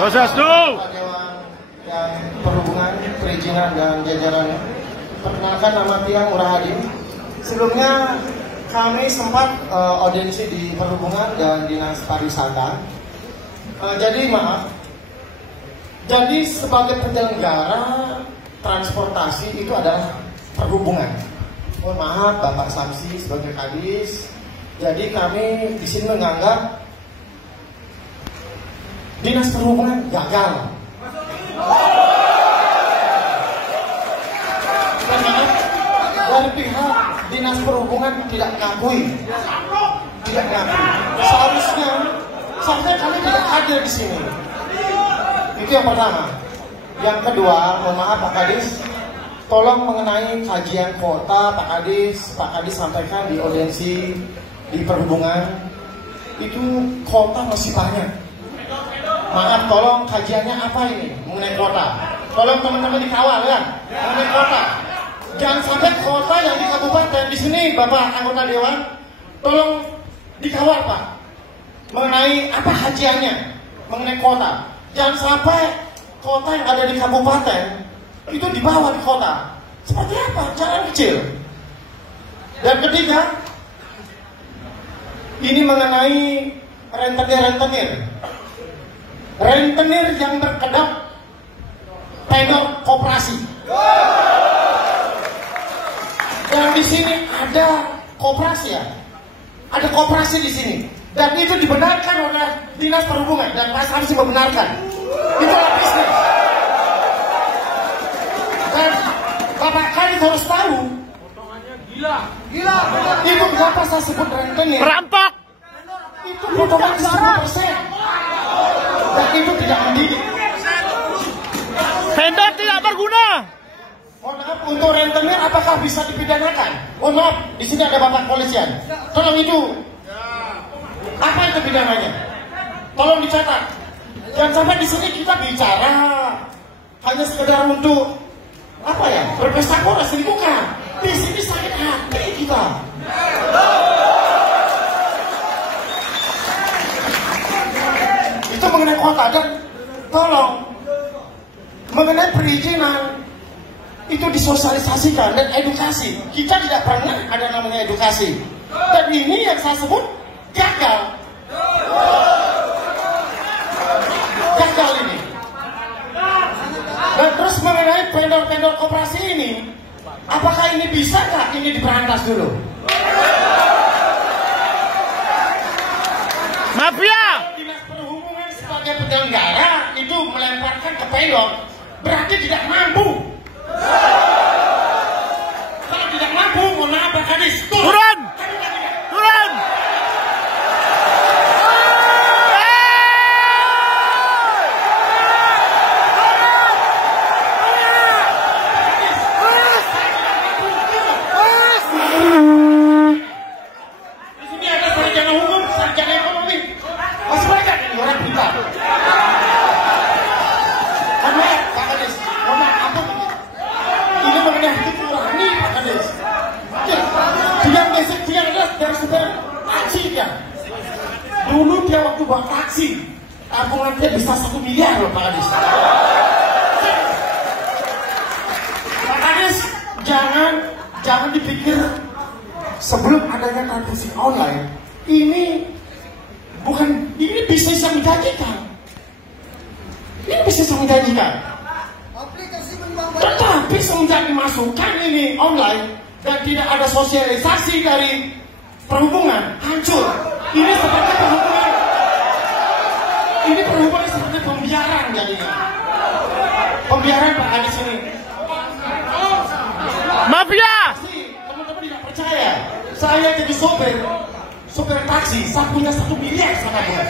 Dewan dan Perhubungan, Perizinan dan jajarannya. Perkenalkan, nama Tiang Urahadi. Sebelumnya kami sempat audiensi di Perhubungan dan Dinas Pariwisata. Jadi sebagai penyelenggara transportasi itu adalah Perhubungan. Mohon maaf Bapak Samsi sebagai Kadis. Jadi kami di sini menganggap Dinas Perhubungan gagal. Dari pihak Dinas Perhubungan tidak mengakui. Seharusnya kami tidak hadir di sini. Itu yang pertama. Yang kedua, mohon maaf Pak Kadis, tolong mengenai kajian kuota Pak Kadis sampaikan di audiensi di Perhubungan itu kuota masih banyak. Maaf, tolong kajiannya apa ini mengenai kuota? Tolong teman-teman dikawal ya mengenai kuota. Jangan sampai kuota yang di kabupaten di sini Bapak anggota Dewan, tolong dikawal Pak mengenai apa kajiannya mengenai kuota. Jangan sampai kota yang ada di kabupaten itu dibawa di kota. Seperti apa? Jangan kecil. Dan ketiga, ini mengenai rentenir yang berkedap vendor koperasi. Dan di sini ada koperasi ya, ada koperasi di sini. Dan itu dibenarkan oleh Dinas Perhubungan dan Pak Samsi membenarkan. Itulah bisnis. Dan Bapak Kadis harus tahu. Potongannya gila. Itu kenapa saya sebut rentenir? Perampok. Itu potongan 10%. Dan itu tidak mendidik. Vendor tidak berguna. Mohon maaf, untuk rentenir apakah bisa dipidanakan? Mohon maaf, di sini ada Bapak Polisian. Tolong itu. Apa itu pidananya? Tolong dicatat. Jangan sampai di sini kita bicara hanya sekedar untuk apa ya? Berpesta pora selingkuhan. Di sini sakit hati kita. Itu mengenai kuota. Dan tolong mengenai perizinan itu disosialisasikan dan edukasi. Kita tidak pernah ada namanya edukasi. Dan ini yang saya sebut gagal ini. Dan terus mengenai vendor koperasi ini, apakah ini bisa nggak ini diberantas dulu? Mafia. Dinas Perhubungan sebagai penyelenggara itu melemparkan ke vendor, berarti tidak mampu. Kalau tidak mampu, mohon maaf Pak Kadis, Turun. Dulu dia waktu buat taksi, tabungan dia bisa 1 miliar loh Pak Kadis. Pak Kadis, jangan dipikir sebelum adanya transaksi online, ini bisnis yang menjanjikan. Ini bisnis yang menjanjikan. Tetapi semenjak dimasukkan ini online dan tidak ada sosialisasi dari Perhubungan, hancur. Ini seperti perhubungan. Ini perhubungan seperti pembiaran jadinya. Pembiaran Pak Kadis ini. Mafia. Teman-teman tidak percaya. Saya jadi sopir taksi. Saya punya 1 miliar sama bulan.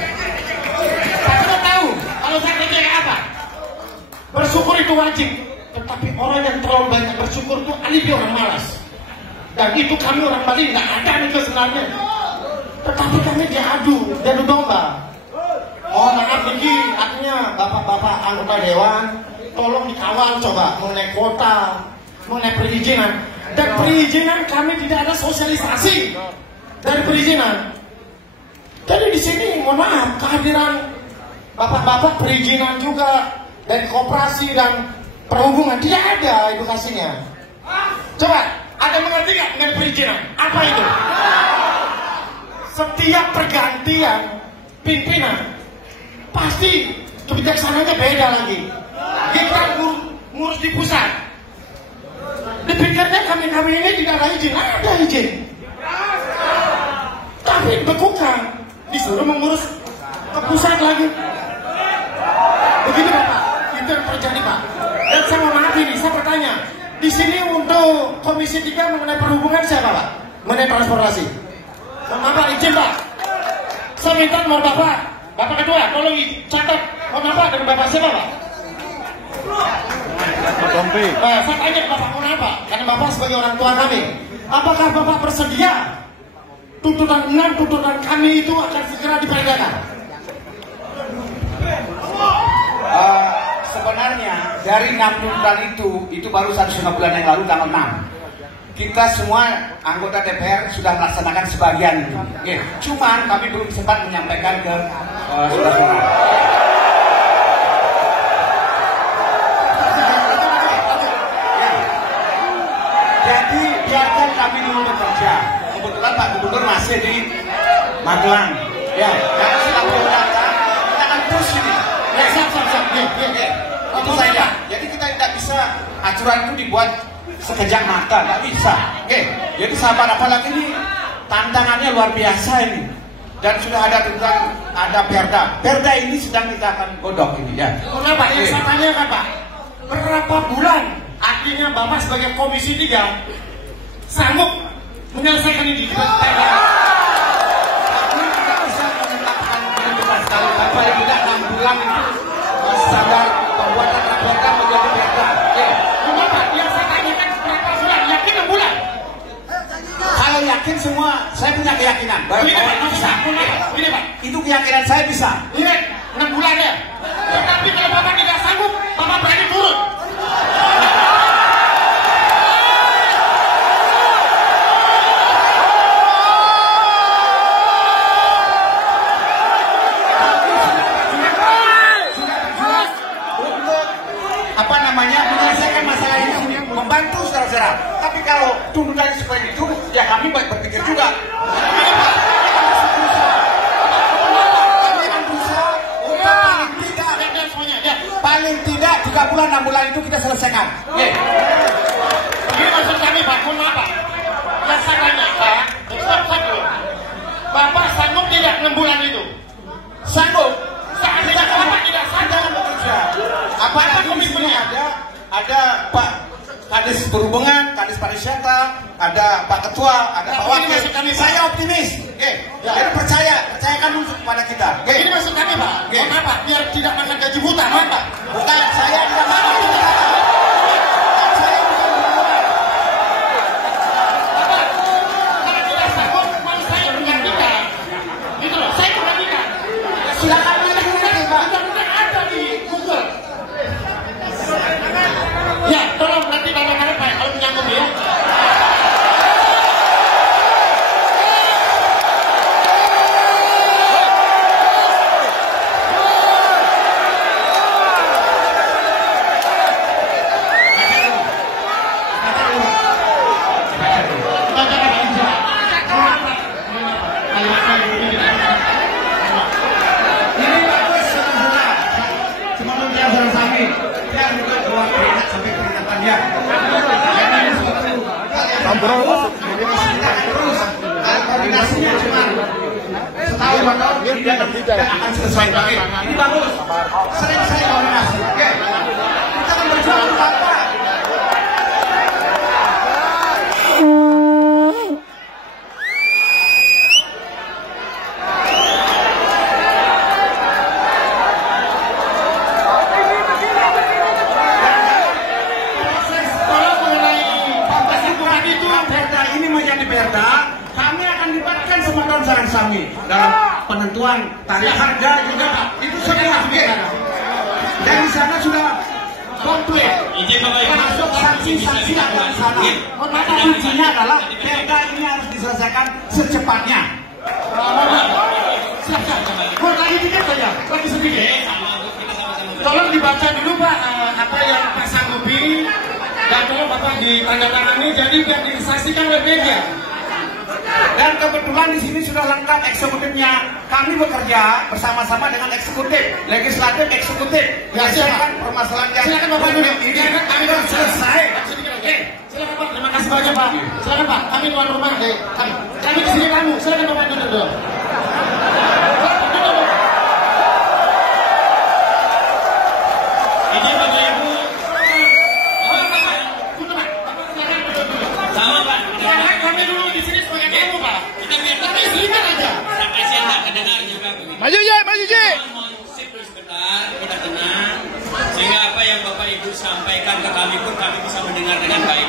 Saya tahu kalau saya kerja kayak apa. Bersyukur itu wajib. Tetapi orang yang terlalu banyak bersyukur itu alibi orang malas. Dan itu kami orang Bali tidak ada itu sebenarnya. Tetapi kami diadu domba. Oh maaf Diki, artinya bapak-bapak anggota Dewan, tolong dikawal coba mengenai kuota, mengenai perizinan. Dan perizinan kami tidak ada sosialisasi dari perizinan. Jadi di sini mohon maaf kehadiran bapak-bapak perizinan juga dari koperasi dan perhubungan, tidak ada edukasinya. Coba, ada mengerti nggak dengan perizinan? Apa itu? Setiap pergantian pimpinan pasti kebijaksanaannya beda lagi. Kita ngurus di pusat, dipikirnya kami ini tidak ada izin. Ada izin, tapi bekukan, disuruh mengurus ke pusat lagi. Begini Bapak, itu yang terjadi Pak. Dan saya mau maaf ini, saya bertanya, di sini untuk Komisi 3 mengenai perhubungan siapa Pak? Mengenai transportasi. Bapak izin Pak, saya minta nomor Bapak Ketua, tolong catat nomor Bapak dan Bapak siapa Pak? Saya tanya ke Bapak kenapa? Karena Bapak sebagai orang tua kami, apakah Bapak bersedia tuntutan kami itu akan segera diperdakan? Sebenarnya dari 6 tuntutan itu baru 1,5 bulan yang lalu tanggal 6. Kita semua anggota DPR sudah melaksanakan sebagian itu. Cuman kami belum sempat menyampaikan ke saudara-saudara. Jadi biarkan kami dulu bekerja. Kebetulan Pak Gubernur masih di Magelang. Ya, karena sudah berdatang, kita akan terus ini. Itu saja. Jadi kita tidak bisa aturan itu dibuat sekejap mata, nggak bisa. Jadi sahabat, apalagi ini tantangannya luar biasa ini. Dan sudah ada tuntutan, ada Perda ini sedang kita akan godok ini ya. Kenapa? Yang saya tanyakan Pak, berapa bulan artinya Bapak sebagai Komisi 3 sanggup menyelesaikan ini? Kami tidak bisa menetapkan penentuan sekali, paling tidak 6 bulan itu standar pembuatan Perda menjadi Perda. Kenapa? Yang saya tanyakan berapa bulan? Yakin 6 bulan? Kalau yakin semua, saya punya keyakinan. Ini Pak, bisa. Ini Pak, Itu keyakinan saya bisa. ini 6 bulan ya. Tetapi kalau Bapak tidak sanggup, Bapak berani turun. Menyelesaikan masalah ini, membantu saudara-saudara. Tapi kalau tuntutannya seperti itu, ya kami baik berpikir juga. Kami akan berusaha paling tidak 3 bulan 6 bulan itu kita selesaikan. Ini maksud kami Pak, apa? Yang saya tanya Pak, Bapak sanggup tidak 6 bulan itu? Sanggup. Seandainya Bapak tidak sanggup bekerja, Apalagi di sini ada Pak Kadis Perhubungan, Kadis Pariwisata, ada Pak Ketua, ada Pak Wakil. Saya optimis. Jadi percayakan dulu kepada kita. Ini maksud kami Pak. Kenapa? Biar tidak makan gaji buta, Pak. Bukan, saya tidak makan gaji buta. Saya bukan berhubungan. Bapak, kalau tidak sanggup, mau saya menggantikan. Gitu loh, saya menggantikan. Silakan menggantikan, Pak. Undang-undang ada di Google. Ya, tolong nanti tanya-tanya Pak, kalau menyangkut ya. Koordinasinya cuma setahun atau tidak akan selesai. Ini bagus. Sering saya koordinasi. Kita akan berjuang untuk apa? Dalam penentuan tarif harga juga itu semua dan di sana sudah komplit. Termasuk sanksi-sanksi yang ada di sana. Maka kuncinya adalah Perda ini harus diselesaikan secepatnya. Buat lagi dikit saja, lagi sedikit. Tolong dibaca dulu Pak, apa yang Pak sanggupi, dan tolong Bapak ditandatangani, jadi biar disaksikan oleh media. Dan kebetulan di sini sudah lengkap eksekutifnya. Kami bekerja bersama-sama dengan eksekutif, legislatif, eksekutif. Ya, silakan permasalahan yang silakan Bapak dulu. Ini kan kami sudah selesai. Silakan Pak, terima kasih banyak Pak. Silakan Pak, kami tuan rumah deh. Kami kesini kamu. Silakan Bapak duduk dong. Ini Bapak Ibu. Sama Pak. Silakan kami dulu di sini sebagai tamu Pak. Kita biar Kami silakan aja. sampai saya nggak kedengar juga. Maju Ji, maju Ji. Mohon sip dulu sebentar, kita tenang. Sehingga apa yang Bapak Ibu sampaikan ke kami pun kami bisa mendengar dengan baik.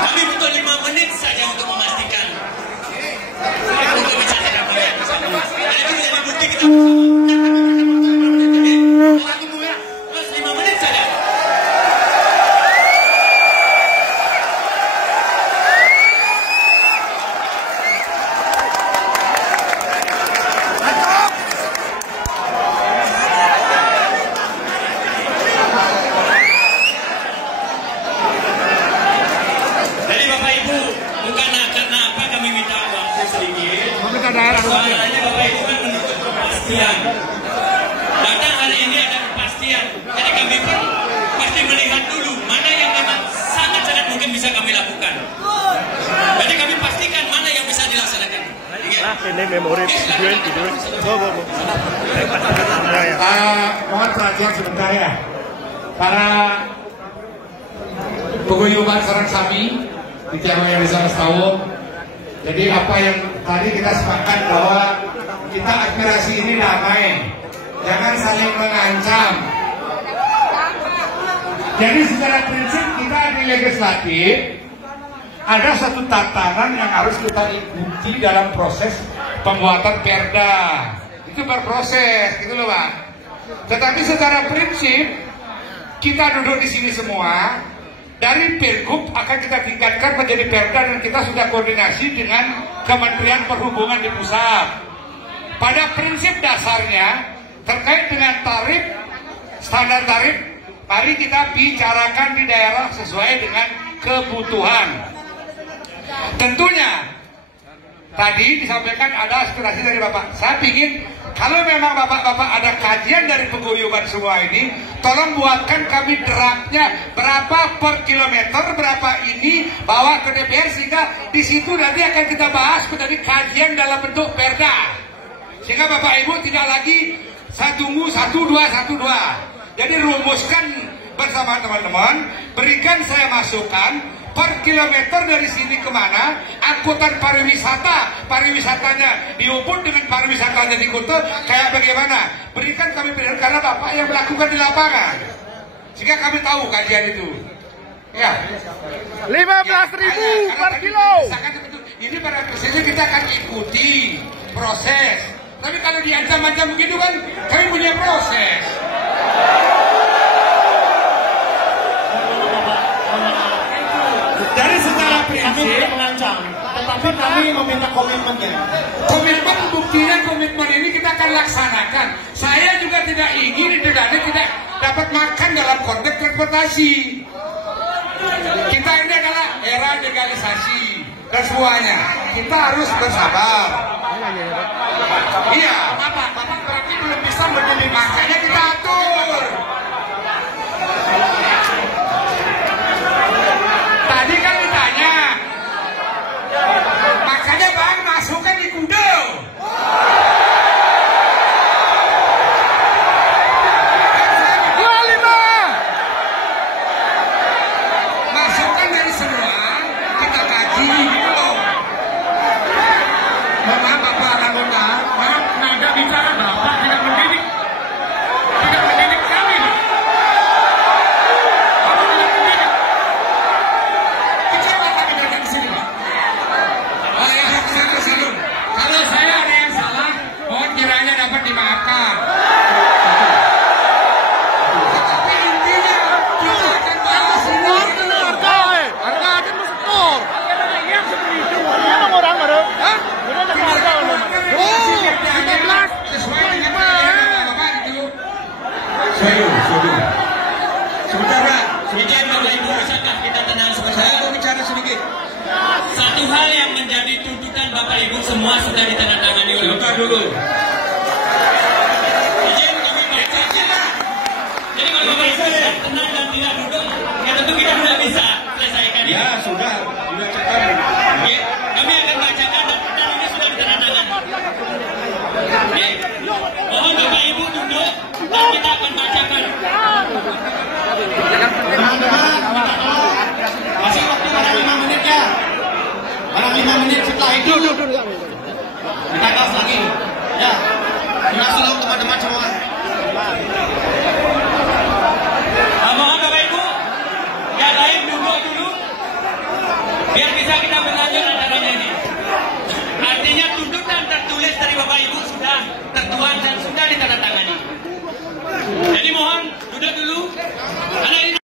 Kami butuh 5 menit saja untuk memastikan. Untuk bicara apa yang bisa. Dan itu menjadi bukti kita bersama. Tunggu ya, Mas 5 menit saja. Jadi Bapak Ibu, bukan karena apa kami minta waktu sedikit. Soalnya Bapak Ibu kan menuntut kepastian. Datang hari ini ada kepastian. Jadi kami pun pasti melihat dulu mana yang memang sangat-sangat mungkin bisa kami lakukan. Jadi kami pastikan mana yang bisa dilaksanakan. Ini memori video. Mohon perhatian sebentar ya. Para peguyuban Sarang Sami di Tiang yang bisa tahu. Jadi apa yang tadi kita sepakat bahwa kita aspirasi ini damai, jangan saling mengancam. Jadi secara prinsip kita di legislatif ada satu tatanan yang harus kita ikuti dalam proses pembuatan perda. Itu berproses, gitu loh Pak. Tetapi secara prinsip kita duduk di sini semua. Dari Pergub akan kita tingkatkan menjadi perda dan kita sudah koordinasi dengan Kementerian Perhubungan di pusat. Pada prinsip dasarnya terkait dengan tarif, standar tarif, mari kita bicarakan di daerah sesuai dengan kebutuhan. Tentunya tadi disampaikan ada aspirasi dari Bapak. Saya ingin kalau memang Bapak-Bapak ada kajian dari peguyuban semua ini, tolong buatkan kami draftnya berapa per kilometer, berapa ini, bawa ke DPR sehingga di situ nanti akan kita bahas menjadi kajian dalam bentuk perda. Sehingga Bapak Ibu tidak lagi tunggu 1212. Jadi rumuskan bersama teman-teman, berikan saya masukan per kilometer dari sini kemana, angkutan pariwisatanya di Ubud dengan pariwisatanya di Kuta kayak bagaimana, berikan kami pilihan karena Bapak yang melakukan di lapangan sehingga kami tahu kajian itu ya. 15.000 per kilo. Ini pada prosesnya kita akan ikuti proses, tapi kalau diancam-ancam begitu kan kami punya proses. Dari secara Kami prinsip tidak mengancam, tetapi kami meminta komitmennya. komitmen, buktinya komitmen ini kita akan laksanakan. Saya juga tidak ingin tidak dapat makan dalam konteks transportasi. Kita ini adalah era legalisasi dan semuanya. Kita harus bersabar. Iya, Bapak berarti belum bisa berdiri, makanya kita atur. Tadi kan ditanya, makanya Bang masukkan di kuda. Masukkan dari semua, kita kaji gitu loh. Mohon maaf Bapak anggota, nada bicara Bapak tidak mendidik. Tidak mendidik. Izin Bapak Ibu, bisakah kita tenang sebentar? Saya mau bicara sedikit. Satu hal yang menjadi tuntutan Bapak Ibu semua sudah ditandatangani oleh Bapak dulu. Izin kami baca. Jadi kalau Bapak Ibu tidak tenang dan tidak duduk, ya tentu kita tidak bisa selesaikan ini. Ya sudah cepat. Oke, kami akan bacakan dan ini sudah ditandatangani. Oke, mohon Bapak Ibu duduk dan kita akan bacakan. Teman-teman, masih waktu barang 5 menit ya. Barang 5 menit setelah itu kita gas lagi. Ya, terima kasih teman-teman semua.